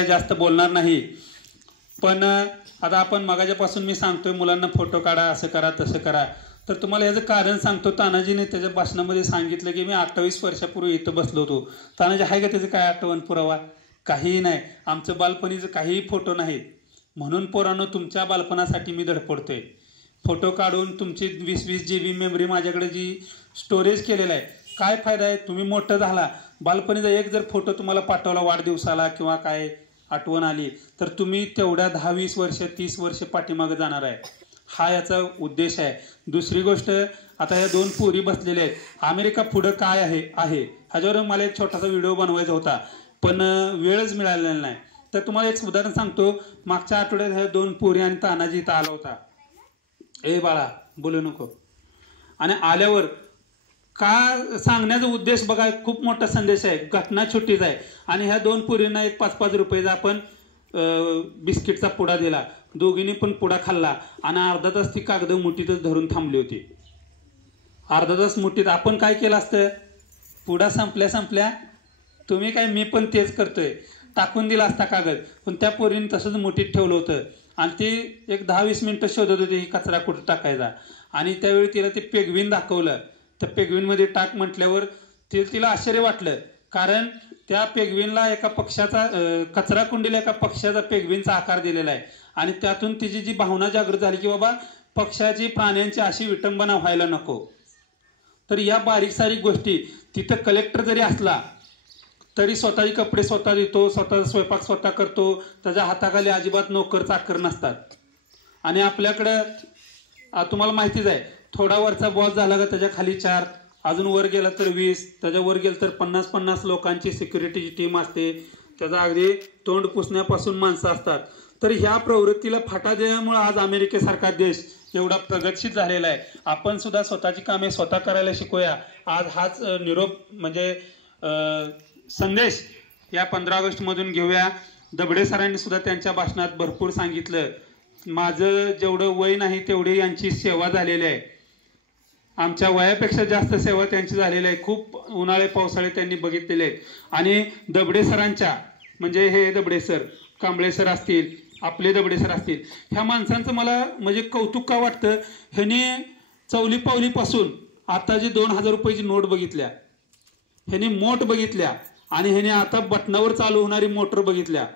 जास्त बोलणार नाही, पण आता आपण मगाच्यापासून मी सांगतोय मुलांना फोटो काढा, असं करा तसं करा. तर तुम्हाला याचं कारण सांगतो. तानाजीने त्याच्या भाषणामध्ये सांगितलं की मी 28 वर्षापूर्वी इथं बसलो होतो. तानाजी आहे का त्याचं काय आठवण पुरावा? काहीही नाही. आमचं बालपणीचं काहीही फोटो नाहीत. म्हणून पोरांनो, तुमच्या बालपणासाठी मी धडपडतोय. फोटो काढून तुमची 20-20 GB मेमरी माझ्याकडे जी स्टोरेज केलेलं आहे, काय फायदा आहे? तुम्ही मोठं झाला, बालपणीचा एक जर फोटो तुम्हाला पाठवला वाढदिवसाला किंवा काय आठवण आली, तर तुम्ही तेवढ्या 10-20 वर्ष 30 वर्ष पाठीमागे जाणार आहे. हा याचा उद्देश आहे. दुसरी गोष्ट, आता ह्या 2 पोरी बसलेल्या आहेत. अमेरिका पुढं काय आहे ह्याच्यावर मला एक छोटासा व्हिडिओ बनवायचा होता, पण वेळच मिळालेला नाही. तर तुम्हाला एक उदाहरण सांगतो. मागच्या आठवड्यात ह्या 2 पोरी आणि तानाजी इथं आला होता. ए बाळा बोलू नको. आणि आल्यावर का सांगण्याचा उद्देश बघा, खूप मोठा संदेश आहे. घटना छोटीच आहे. आणि ह्या 2 पोरींना एक 5-5 रुपयाचा आपण बिस्किटचा पुडा दिला. दोघींनी पण पुडा खाल्ला आणि अर्धा तास ती कागद मुठीतच धरून थांबली होती. अर्धा तास मुठीत. आपण काय केलं असतं? पुडा संपल्या तुम्ही काय, मी पण तेच करतोय, टाकून दिला असता कागद. पण त्या पोरीने तसंच मुठीत ठेवलं होतं. आणि ती एक 10-20 मिनिटं शोधत होती कचरा कुठं टाकायचा. आणि त्यावेळी तिला ते पेगविन दाखवलं. तर पेगविनमध्ये टाक म्हटल्यावर तिला आश्चर्य वाटलं, कारण त्या पेगविनला एका पक्षाचा कचरा कुंडीला एका पक्षाचा पेगविनचा आकार दिलेला आहे. आणि त्यातून तिची जी भावना जागृत झाली की बाबा पक्षाची, प्राण्यांची अशी विटंबना व्हायला नको. तर या बारीक सारीक गोष्टी, तिथं कलेक्टर जरी असला तरी स्वतःचे कपडे स्वतः देतो, स्वतःचा स्वयंपाक स्वतः करतो, त्याच्या हाताखाली अजिबात नोकर चाकर नसतात. आणि आपल्याकडं तुम्हाला माहितीच आहे, थोडा वरचा बॉस झाला का त्याच्या खाली 4, अजून वर गेला तर 20, त्याच्या वर गेलं तर 50-50 लोकांची सिक्युरिटीची टीम असते. त्याचा अगदी तोंड पुसण्यापासून माणसं असतात. तर ह्या प्रवृत्तीला फाटा देण्यामुळे आज अमेरिकेसारखा देश एवढा प्रगतशील झालेला आहे. आपण सुद्धा स्वतःची कामे स्वतः करायला शिकूया. आज हाच निरोप म्हणजे संदेश या 15 ऑगस्टमधून घेऊया. दबडे सरांनी सुद्धा त्यांच्या भाषणात भरपूर सांगितलं. माझं जेवढं वय नाही तेवढी यांची सेवा झालेली आहे. आमच्या वयापेक्षा जास्त सेवा त्यांची झालेली आहे. खूप उन्हाळे पावसाळे त्यांनी बघितलेले आहेत. आणि दबडे सरांच्या, म्हणजे हे दबडे सर, कांबळे सर असतील, आपले दबडे सर असतील, ह्या माणसांचं मला म्हणजे कौतुक का वाटतं. ह्यांनी चवली पावलीपासून आता जी 2000 रुपयाची नोट बघितल्या, ह्यांनी मोठ बघितल्या, आणि ह्यांनी आता बटनावर चालू होणारी मोटर बघितल्या.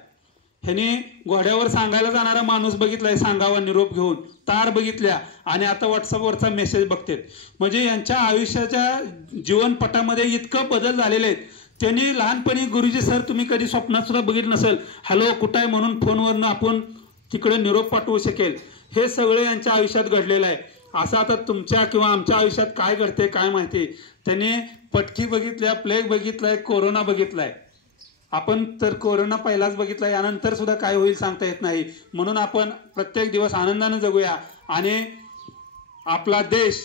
ह्यांनी घोड्यावर सांगायला जाणारा माणूस बघितलाय, सांगावा निरोप घेऊन, तार बघितल्या, आणि आता व्हॉट्सअपवरचा मेसेज बघतात. म्हणजे यांच्या आयुष्याच्या जीवनपटामध्ये इतकं बदल झालेले आहेत. त्यांनी लहानपणी, गुरुजी सर तुम्ही कधी स्वप्नात सुद्धा बघितलं नसेल, हॅलो कुठं आहे म्हणून फोनवरनं आपण तिकडे निरोप पाठवू शकेल. हे सगळे यांच्या आयुष्यात घडलेलं आहे. असं आता तुमच्या किंवा आमच्या आयुष्यात काय घडते काय माहिती. त्यांनी पटकी बघितल्या, प्लेग बघितलाय, कोरोना बघितलाय. आपण तर कोरोना पहिलाच बघितला, यानंतर सुद्धा काय होईल सांगता येत नाही. म्हणून आपण प्रत्येक दिवस आनंदाने जगूया आणि आपला देश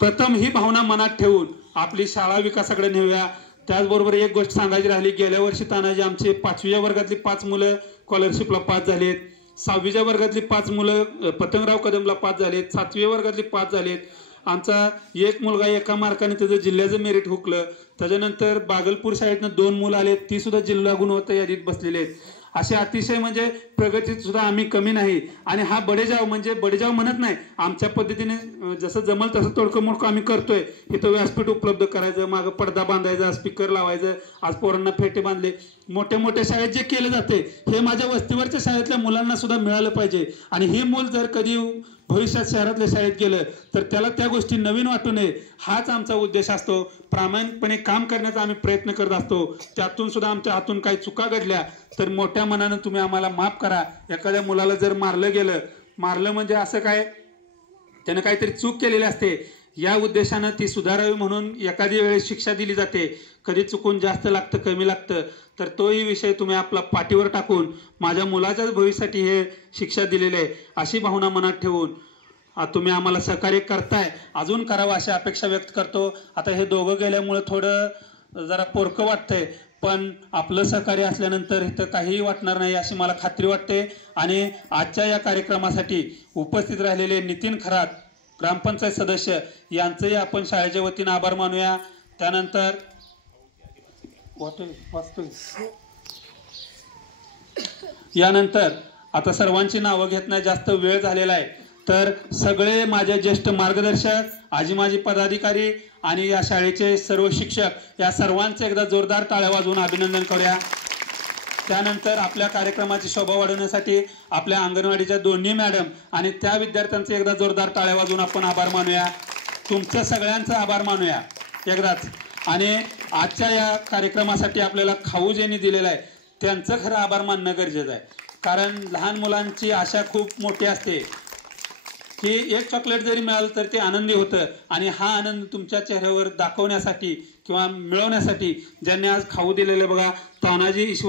प्रथम ही भावना मनात ठेवून आपली शाळा विकासाकडे नेऊया. त्याचबरोबर एक गोष्ट सांगायची राहिली, गेल्या वर्षी तानाजी आमचे 5वी वर्गातली 5 मुलं स्कॉलरशिपला पास झालेत, 6वी वर्गातली 5 मुलं पतंगराव कदमला पास झालेत, 7वी वर्गातली 5 झालेत. आमचा एक मुलगा एका मार्काने त्याचं जिल्ह्याचं मेरिट हुकलं. त्याच्यानंतर बागलपूर शाळेतनं 2 मुलं आलेत, ती सुद्धा जिल्हा गुणवत्ता यादीत बसलेले आहेत. असे अतिशय म्हणजे प्रगतीत सुद्धा आम्ही कमी नाही. आणि हा बडेजाव म्हणजे बडेजाव म्हणत नाही, आमच्या पद्धतीने जसं जमल तसं तोडकं मोडकं आम्ही करतोय. इथं व्यासपीठ उपलब्ध करायचं, मागं पडदा बांधायचा, स्पीकर लावायचं, आज पोरांना फेटे बांधले. मोठ्या मोठ्या शाळेत जे केलं जाते हे माझ्या वस्तीवरच्या शाळेतल्या मुलांना सुद्धा मिळालं पाहिजे. आणि हे मूल जर कधी भविष्यात शहरातल्या शाळेत गेलं तर त्याला त्या गोष्टी नवीन वाटू नये, हाच आमचा उद्देश असतो. प्रामाणिकपणे काम करण्याचा आम्ही प्रयत्न करत असतो. त्यातून सुद्धा आमच्या हातून काही चुका घडल्या तर मोठ्या मनानं तुम्ही आम्हाला माफ करा. एखाद्या मुलाला जर मारलं म्हणजे असं काय, त्यानं काहीतरी चूक केलेली असते, या उद्देशानं ती सुधारावी म्हणून एखादी वेळेस शिक्षा दिली जाते. कधी चुकून जास्त लागतं, कमी लागतं, तर तोही विषय तुम्ही आपला पाठीवर टाकून माझ्या मुलाच्याच भविष्यासाठी हे शिक्षा दिलेली आहे अशी भावना मनात ठेवून तुम्ही आम्हाला सहकार्य करताय, अजून करावं अशी अपेक्षा व्यक्त करतो. आता हे दोघं गेल्यामुळे थोडं जरा पोरकं वाटतंय, पण आपलं सहकार्य असल्यानंतर इथं काहीही वाटणार नाही अशी मला खात्री वाटते. आणि आजच्या या कार्यक्रमासाठी उपस्थित राहिलेले नितीन खरात, ग्रामपंचायत सदस्य, यांचंही आपण शाळेच्या वतीनं आभार मानूया. त्यानंतर यानंतर आता सर्वांची नावं घेत नाही, जास्त वेळ झालेला आहे, तर सगळे माझे ज्येष्ठ मार्गदर्शक, आजी माजी पदाधिकारी आणि या शाळेचे सर्व शिक्षक या सर्वांचे एकदा जोरदार टाळ्या वाजवून अभिनंदन करूया। त्यानंतर आपल्या कार्यक्रमाची शोभा वाढवण्यासाठी आपल्या अंगणवाडीच्या दोन्ही मॅडम आणि त्या विद्यार्थ्यांचे एकदा जोरदार टाळ्या वाजवून आपण आभार मानूया। तुमच्या सगळ्यांचा आभार मानूया एकदाच। आणि आजच्या या कार्यक्रमासाठी आपल्याला खाऊ ज्यांनी दिलेला आहे त्यांचं खरं आभार मानणं गरजेचं आहे, कारण लहान मुलांची आशा खूप मोठी असते की एक चॉकलेट जरी मिळालं तर ते आनंदी होतं, आणि हा आनंद तुमच्या चेहऱ्यावर दाखवण्यासाठी किंवा मिळवण्यासाठी ज्यांनी आज खाऊ दिलेले बघा तानाजी